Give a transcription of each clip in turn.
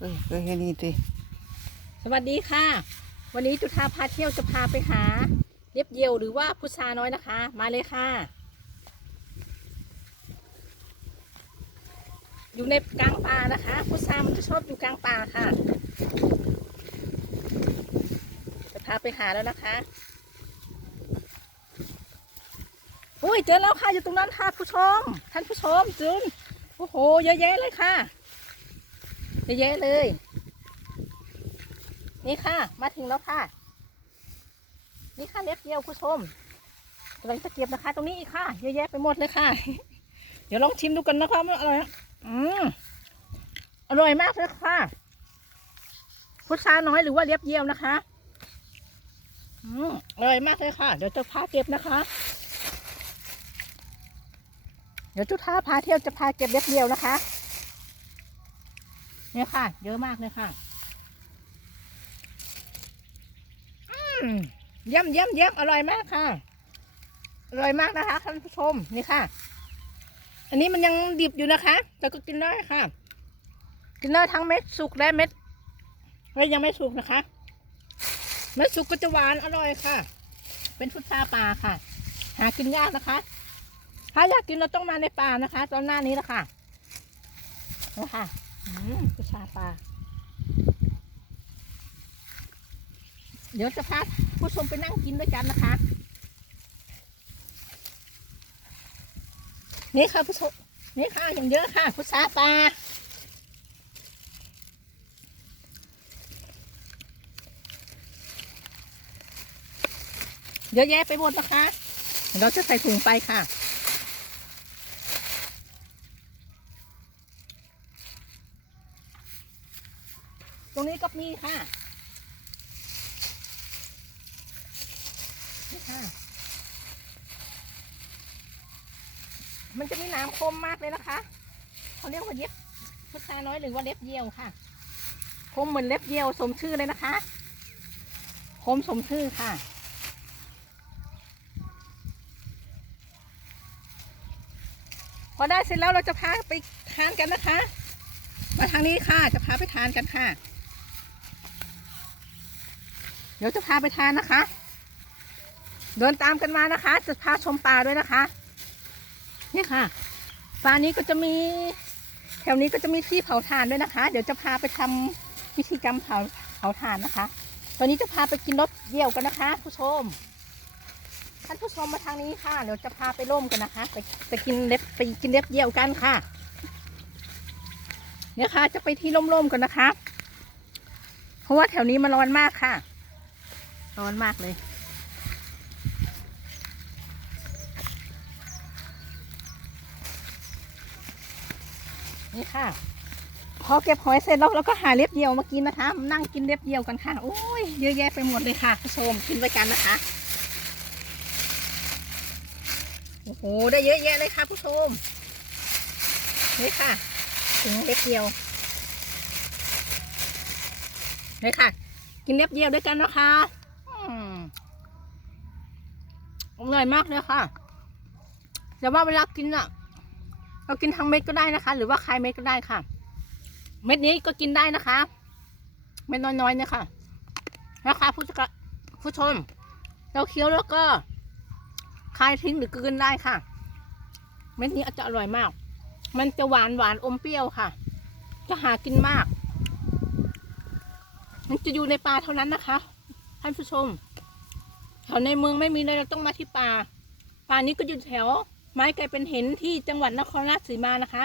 เอ้ยเอ้ยแค่นี้สิสวัสดีค่ะ วันนี้จุธาพาเที่ยวจะพาไปหา เล็บเยียวหรือว่าพุทราน้อยนะคะ มาเลยค่ะ อยู่ในกลางป่านะคะ พุทรามันจะชอบอยู่กลางป่าค่ะ จะพาไปหาแล้วนะคะโอ้ยเจอแล้วค่ะอยู่ตรงนั้นค่ะผู้ชมท่านผู้ชมจุนโอ้โหเยอะแยะเลยค่ะ เยอะแยะเลย นี่ค่ะ มาถึงแล้วค่ะ นี่ค่ะเล็บเดียวผู้ชมกำลังจะเก็บนะคะ ตรงนี้อีกค่ะ เยอะแยะไปหมดเลยค่ะ เดี๋ยวลองชิมดูกันนะคะว่าอร่อยอืมอร่อยมากเลยค่ะ พุทราน้อยหรือว่าเล็บเยียวนะคะอืมอร่อยมากเลยค่ะ เดี๋ยวจะพาเก็บนะคะ เดี๋ยวจุธาพาเที่ยวจะพาเก็บเล็บเดียวนะคะ เนี่ยค่ะ เยอะมากเลยค่ะเยี่ยมเยี่ยมเยี่ยมอร่อยมากค่ะ อร่อยมากนะคะท่านผู้ชมนี่ค่ะ อันนี้มันยังดิบอยู่นะคะ แต่ก็กินได้ค่ะ กินได้ทั้งเม็ดสุกและเม็ดและยังไม่สุกนะคะ เม็ดสุกก็จะหวานอร่อยค่ะ เป็นพุทราป่าค่ะ หากินยากนะคะ ถ้าอยากกินเราต้องมาในป่านะคะ ตอนหน้านี้นะคะนะคะ อืมพุทราป่าเดี๋ยวจะพาผู้ชมไปนั่งกินด้วยกันนะคะ นี่ค่ะผู้ชม นี่ค่ะอย่างเยอะค่ะพุทราปลาเยอะแยะไปหมดนะคะ เราจะใส่ถุงไปค่ะ ตรงนี้ก็มีค่ะนี่ค่ะ มันจะมีหน้ำคมมากเลยนะคะเขาเรียกว่าเย็บพุทราน้อยหรือว่าเล็บเยียวค่ะ คมเหมือนเล็บเยียวสมชื่อเลยนะคะ คมสมชื่อค่ะพอได้เสร็จแล้วเราจะพาไปทานกันนะคะ มาทางนี้ค่ะ จะพาไปทานกันค่ะ เดี๋ยวจะพาไปทานนะคะ เดินตามกันมานะคะ จะพาชมป่าด้วยนะคะ นี่ค่ะป่านี้ก็จะมี แถวนี้ก็จะมีที่เผาถ่านด้วยนะคะ เดี๋ยวจะพาไปทำพิธีกรรมเผาเผาถ่านนะคะ ตอนนี้จะพาไปกินรถเดี่ยวกันนะคะ ผู้ชมท่านผู้ชมมาทางนี้ค่ะเดี๋ยวจะพาไปร่มกันนะคะไปไปกินเล็บไปกินเล็บเดี่ยวกันค่ะเนี่ยค่ะ จะไปที่ร่มๆกันนะคะ เพราะว่าแถวนี้มันร้อนมากค่ะ ร้อนมากเลยนี่ค่ะ พอเก็บหอยเสร็จแล้วเราก็หาเล็บเดียวมากินนะคะ นั่งกินเล็บเดียวกันค่ะ โอ้ย เยอะแยะไปหมดเลยค่ะผู้ชมกินไปกันนะคะ โอ้โห ได้เยอะแยะเลยค่ะผู้ชมนี่ค่ะถึงเล็บเดียวนี่ค่ะ กินเล็บเดียวด้วยกันนะคะ อืมอร่อยมากเลยค่ะ แต่ว่าเวลากินอะเรากินทั้งเม็ดก็ได้นะคะ หรือว่าคายเม็ดก็ได้ค่ะ เม็ดนี้ก็กินได้นะคะเม็ดน้อยๆเนี่ยค่ะนะคะผู้ชมผู้ชม เราเคี้ยวแล้วก็คายทิ้งหรือกลืนได้ค่ะ เม็ดนี้อาจจะอร่อยมาก มันจะหวานหวานอมเปรี้ยวค่ะ จะหากินมาก มันจะอยู่ในป่าเท่านั้นนะคะ ท่านผู้ชมแถวในเมืองไม่มีเลยเราต้องมาที่ป่า ป่านี้ก็อยู่แถว ไม้ไกลเป็นเห็นที่จังหวัดนครราชสีมานะคะ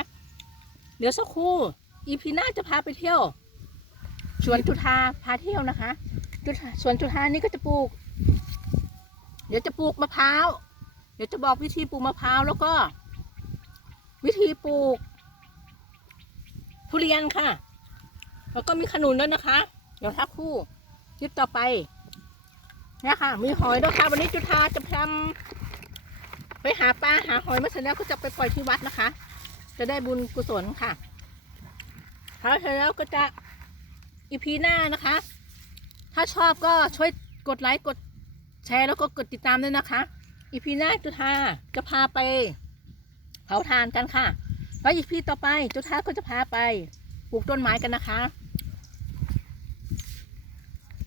เดี๋ยวสักครู่อีพีหน้าจะพาไปเที่ยวสวนจุฑาพาเที่ยวนะคะจุฑาสวนจุฑานี่ก็จะปลูก เดี๋ยวจะปลูกมะพร้าว เดี๋ยวจะบอกวิธีปลูกมะพร้าวแล้วก็ วิธีปลูก ทุเรียนค่ะ แล้วก็มีขนุนด้วยนะคะ เดี๋ยวทักคู่คลิปต่อไป เนี่ยค่ะ มีหอยด้วยค่ะ วันนี้จุฑาจะทำไปหาปลาหาหอยมาเสร็จแล้วก็จะไปปล่อยที่วัดนะคะ จะได้บุญกุศลค่ะถ้าเสร็จแล้วก็จะอีพีหน้านะคะ ถ้าชอบก็ช่วยกดไลค์กดแชร์แล้วก็กดติดตามด้วยนะคะ อีพีหน้าจุธาจะพาไปเผาทานกันค่ะ แล้วอีพีต่อไปจุธาก็จะพาไปปลูกต้นไม้กันนะคะ